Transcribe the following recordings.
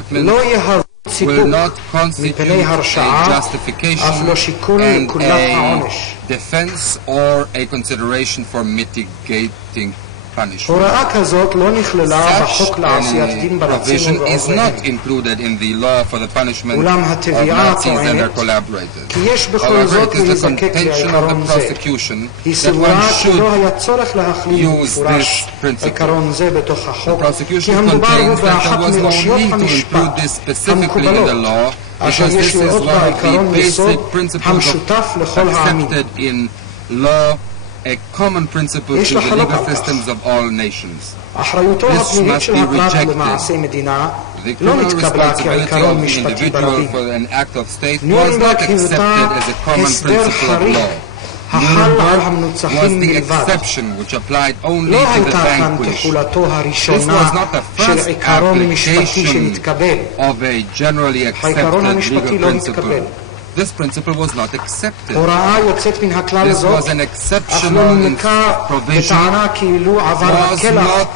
department will not constitute a justification and a defense or a consideration for mitigating punishment. Such a provision is not included in the law for the punishment of Nazis and their collaborators. However, it is the contention of the prosecution that one should use this principle. The prosecution contains that there was no need to include this specifically in the law because this is one of the basic principles accepted in law, a common principle to the legal systems of all nations. This must be rejected. The criminal responsibility of the individual for an act of state was not accepted as a common principle of law. Nuremberg was the exception which applied only to the vanquished. This was not the first application of a generally accepted legal principle. This principle was not accepted. This was an exceptional provision. It was not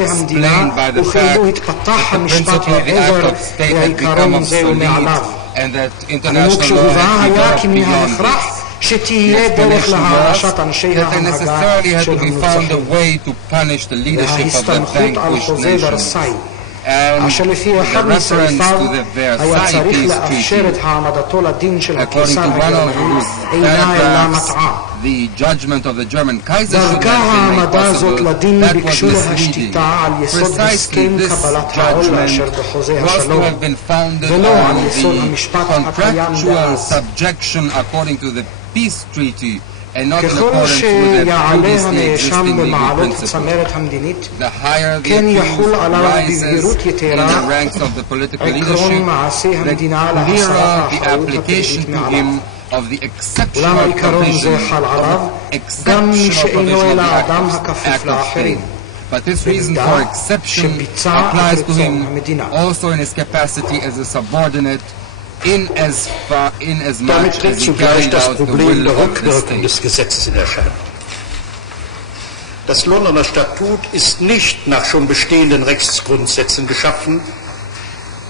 explained by the fact that the principle of the act of state had become obsolete and that international law had developed beyond this. The explanation was that there necessarily had to be found a way to punish the leadership of the vanquished nations. And the reference to the Versailles Peace Treaty, according to one of whose paragraphs, the judgment of the German Kaiser should have been made possible, that was misleading. Precisely this judgment was to have been founded on the contractual subjection according to the peace treaty and not in accordance with the previously existing legal principle. The higher the accused rises in the ranks of the political leadership, the clearer the application to him of the exceptional provision of the act of state. But this reason for exception applies to him also in his capacity as a subordinate, in as much as he carried out the will of the state. Das Londoner Statut ist nicht nach schon bestehenden Rechtsgrundsätzen geschaffen,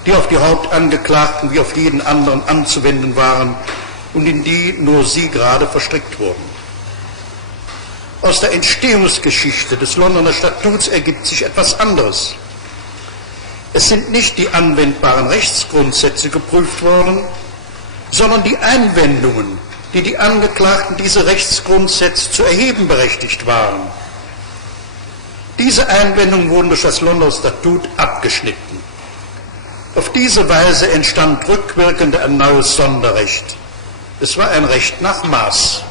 die auf die Hauptangeklagten wie auf jeden anderen anzuwenden waren und in die nur sie gerade verstrickt wurden. Aus der Entstehungsgeschichte des Londoner Statuts ergibt sich etwas anderes. Es sind nicht die anwendbaren Rechtsgrundsätze geprüft worden, sondern die Einwendungen, die die Angeklagten diese Rechtsgrundsätze zu erheben berechtigt waren. Diese Einwendungen wurden durch das Londoner Statut abgeschnitten. Auf diese Weise entstand rückwirkend ein neues Sonderrecht. Es war ein Recht nach Maß.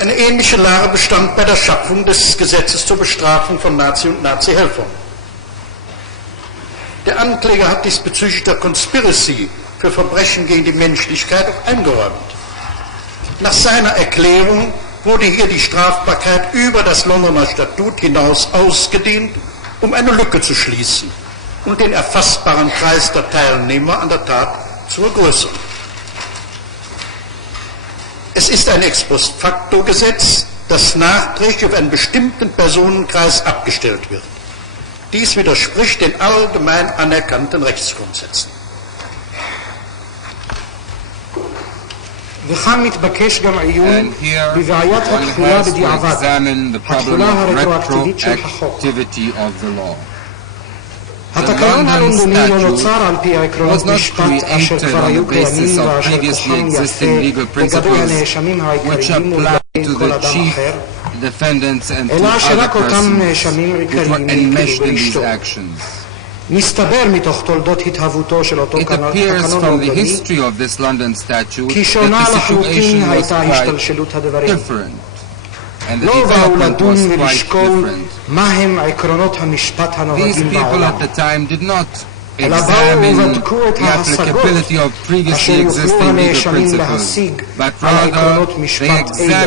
Eine ähnliche Lage bestand bei der Schaffung des Gesetzes zur Bestrafung von Nazi und Nazi-Helfern. Der Ankläger hat diesbezüglich der Conspiracy für Verbrechen gegen die Menschlichkeit auch eingeräumt. Nach seiner Erklärung wurde hier die Strafbarkeit über das Londoner Statut hinaus ausgedehnt, um eine Lücke zu schließen und den erfassbaren Kreis der Teilnehmer an der Tat zu vergrößern. Es ist ein Ex-post-facto-Gesetz, das nachträglich auf einen bestimmten Personenkreis abgestellt wird. Dies widerspricht den allgemein anerkannten Rechtsgrundsätzen. וכאן מתבקש גם עיון בבעיית התחילה בדיעבד, התחילה הרטרואקטיבית של החוק. התקנון הלונדוני לא נוצר על פי עקרונות משפט אשר כבר היו קיימים ואשר כוחם יפה לגבי הנאשמים העיקריים ולגבי כל אדם אחר, אלא שרק אותם נאשמים עיקריים נקלו באשתו. מסתבר מתוך תולדות התהוותו של אותו תקנון לונדוני כי שונה לחלוטין הייתה השתלשלות הדברים. לא באו לדון ולשקול מהם עקרונות המשפט הנוהגים בעולם, אלא באו ובדקו את ההשגות אשר יוכלו הנאשמים להשיג על עקרונות משפט אלה,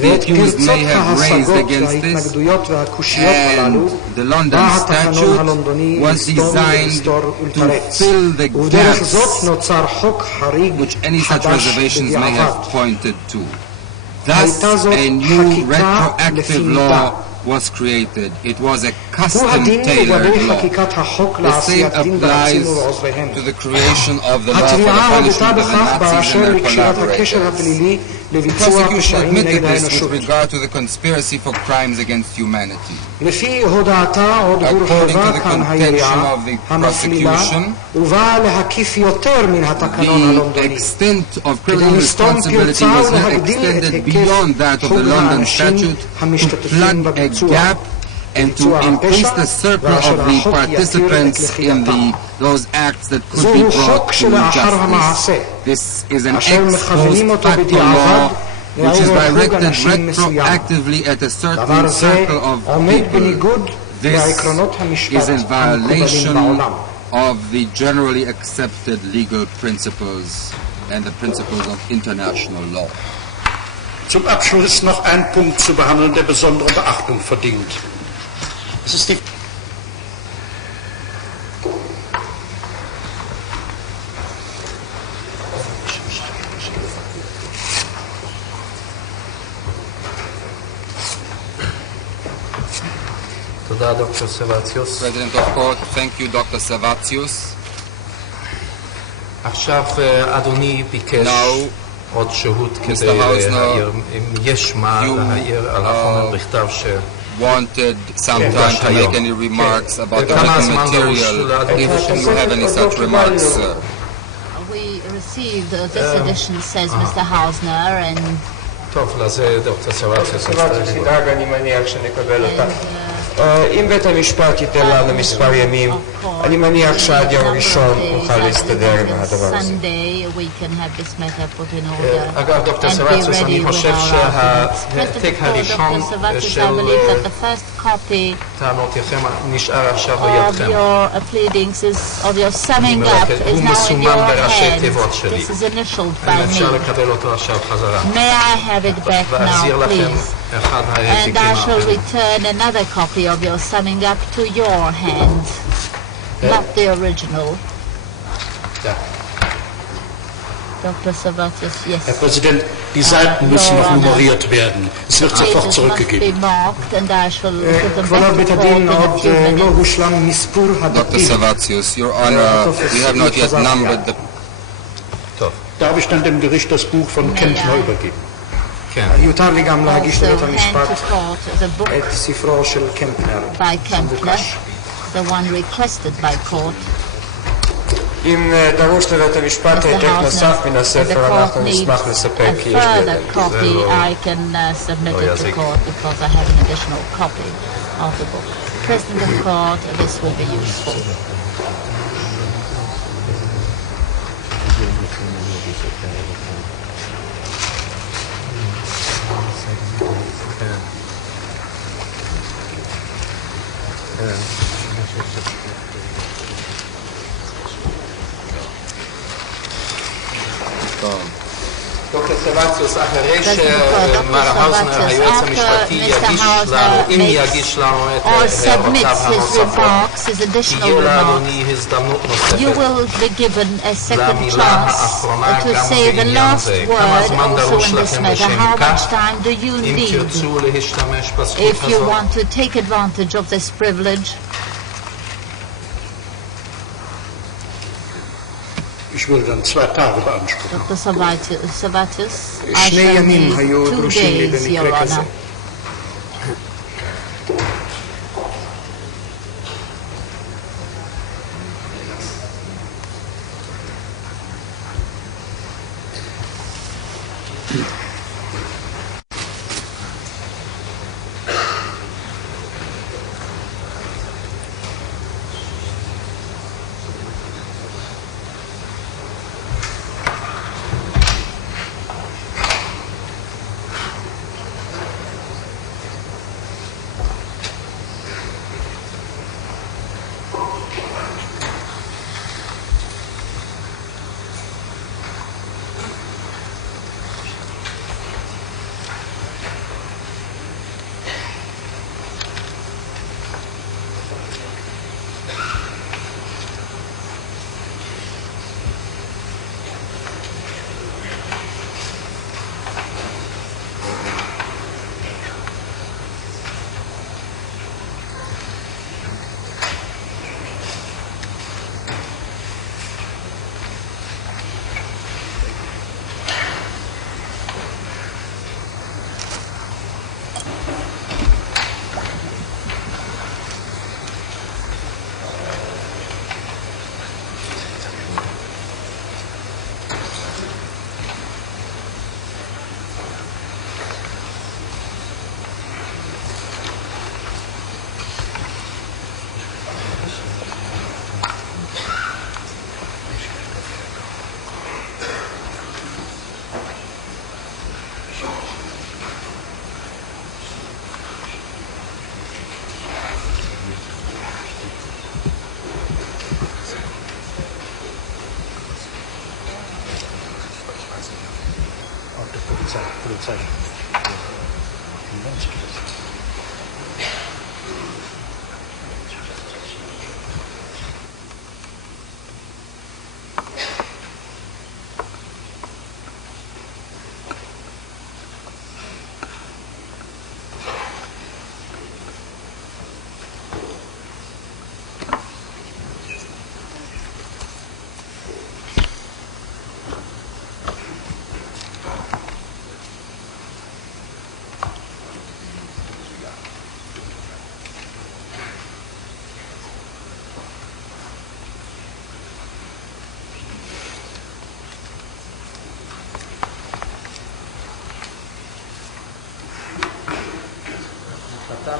ואת פרצות ההשגות וההתנגדויות והקושיות הללו בא התקנון הלונדוני לסתום ולסתור ולתרץ, ובדרך זאת נוצר חוק חריג חדש בדיעבד. הייתה זאת חקיקה לפי מידה, was created. It was a custom-tailored law. The same applies to the creation of the law for the punishment of the Nazis and their collaborators. The prosecution admitted this with regard to the conspiracy for crimes against humanity. According to the contention of the prosecution, the extent of criminal responsibility was extended beyond that of the London Statute to plug a gap and to increase the circle of the participants in those acts that could be brought to justice. This is an ex post facto law which is directed retroactively at a certain circle of people. This is in violation of the generally accepted legal principles and the principles of international law. Zum Abschluss noch ein Punkt zu behandeln, der besondere Beachtung verdient. Es ist die President of Court, thank you, Dr. Servatius. עכשיו אדוני ביקש עוד שהות כדי להעיר, אם יש מה להעיר על החומר בכתב wanted some time to make any remarks about the written material, if you have any such remarks, sir. We received this edition, says Mr. Hausner, and טוב, לזה דוקטור סרבטיוס ידאג, אני מניח שנקבל אותה. אם בית המשפט ייתן לנו מספר ימים, אני מניח שעד יום ראשון נוכל להסתדר עם הדבר הזה. אגב, דוקטור סרבטיוס, אני חושב שהעתק הראשון של טענותיכם נשאר עכשיו בידכם. הוא מסומן בראשי תיבות שלי. האם אפשר לקבל אותו עכשיו חזרה? ואחזיר לכם אחד העתקים האחרים. of your summing up to your hand, not the original. Dr. Servatius, yes. Herr Präsident, die Seiten müssen noch nummeriert werden. Es wird sofort zurückgegeben. Dr. Servatius, Your Honor, we have not yet numbered the... Darf ich dann dem Gericht das Buch von Kempner übergeben? יותר לי גם להגיש לבית המשפט את ספרו של קמפנר. אם דרוש לבית המשפט העתק נוסף מן הספר, אנחנו נשמח לספק כי יש בידינו. דוקטור סרבטיוס, אחרי שמר האוזנר, היועץ המשפטי, יגיש לנו, אם יגיש לנו את הערותיו הנוספות, תהיה לאדוני הזדמנות נוספת למילה האחרונה גם בעניין זה. כמה זמן דרוש לכם לשם כך? אם תרצו להשתמש בזכות הזאת. Ich will dann 2 Tage beanspruchen. Dr. Servatius, שני ימים היו דרושים לי במקרה כזה.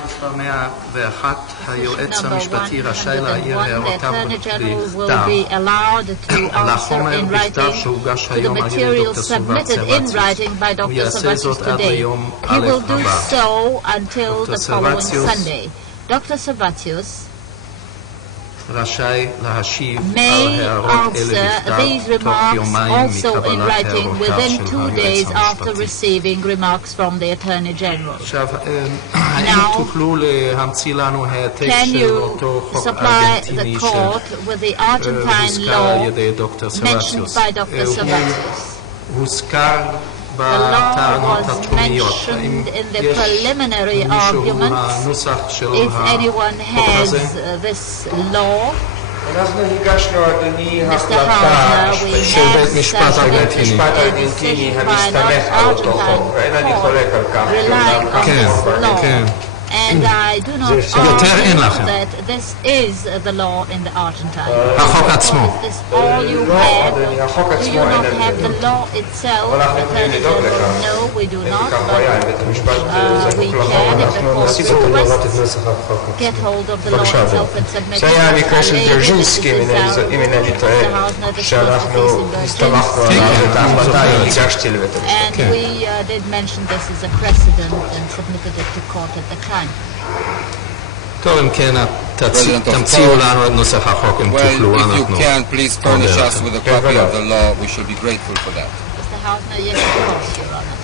מספר 101, היועץ המשפטי רשאי להעיר הערותיו בכתב לחומר בכתב שהוגש היום על ידי דוקטור סרבציוס. הוא יעשה זאת עד ליום א' הבא. דוקטור סרבציוס רשאי להשיב על הערות אלה בכתב תוך יומיים מקבלת הערותיו של היועץ המשפטי. עכשיו, האם תוכלו להמציא לנו העתק של אותו חוק ארגנטיני שהוזכר על ידי דוקטור סרבציוס? הוא הוזכר בטענות הטרומיות. האם יש מישהו הנוסח של החוק הזה? אנחנו הגשנו, אדוני, החלטה של בית משפט ארגנטיני. משפט ארגנטיני המסתמך על אותו חוק, ואין אני חולק על כך. כן, כן. And I do not argue that this is the law in the Argentine. החוק עצמו. Is this all you have? Do you not have the law itself? No, we do not. But we can, if the court so rests, get hold of the law itself and submit it. זה היה המקרה של דרז'ינסקי, אם אינני טועה, שאנחנו הסתמכנו עליו את ההחלטה, הגשתי לבית המשפט. And we did mention this as a precedent and submitted it to court at the time. טוב, אם כן, תמציאו לנו את נוסח החוק, אם תוכלו, אנחנו... If you can, please furnish us with a copy of the law. We shall be grateful for that. Mr. Hausner, yes, of course, Your Honor.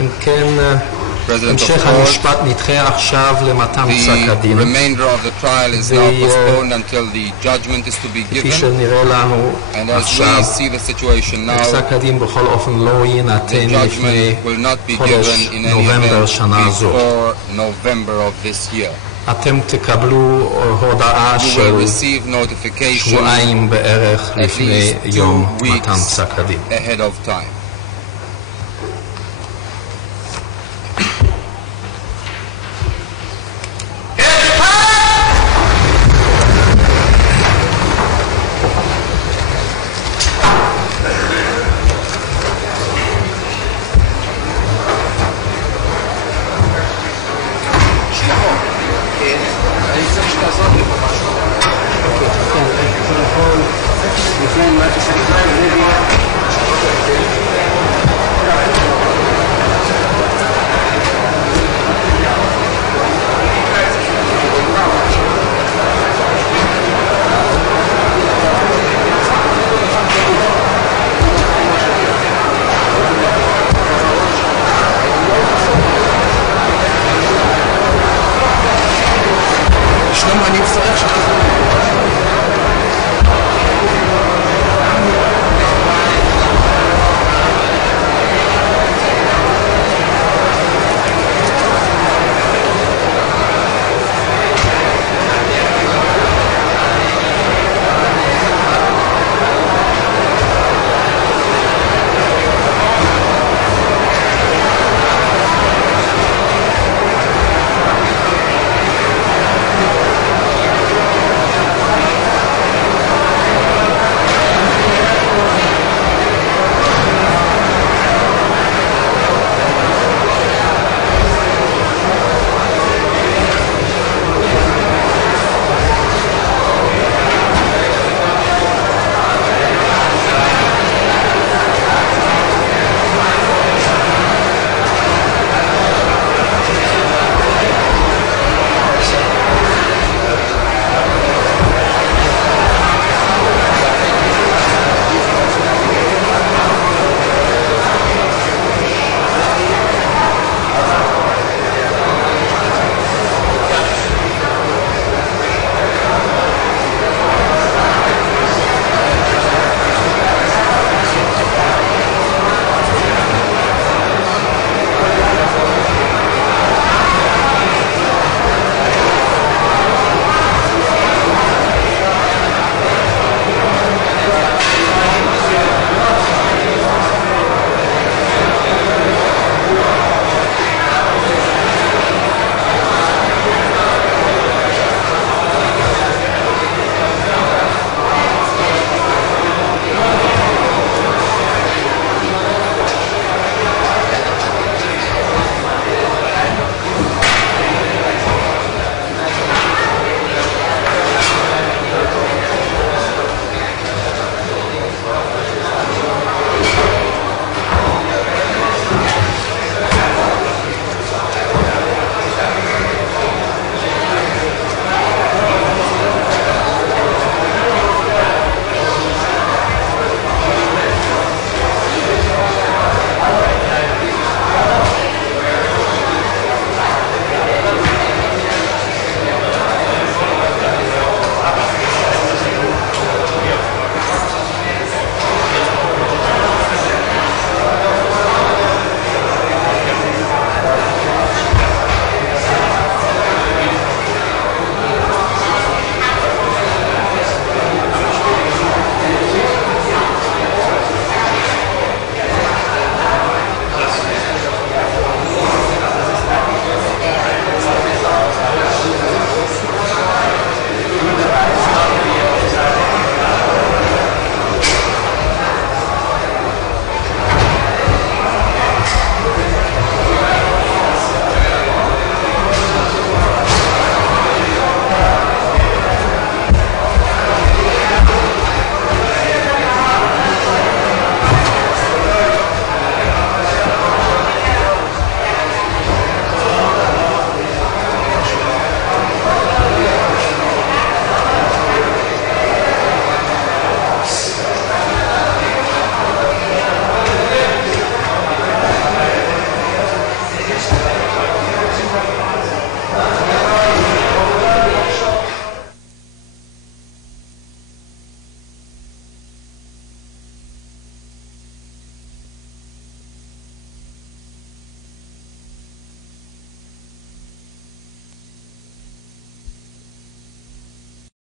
אם כן, המשך המשפט נדחה עכשיו למתן פסק הדין. כפי שנראה לנו עכשיו, פסק הדין בכל אופן לא יינתן לפני חודש נובמבר שנה זו. אתם תקבלו הודעה של שבועיים בערך לפני יום מתן פסק הדין.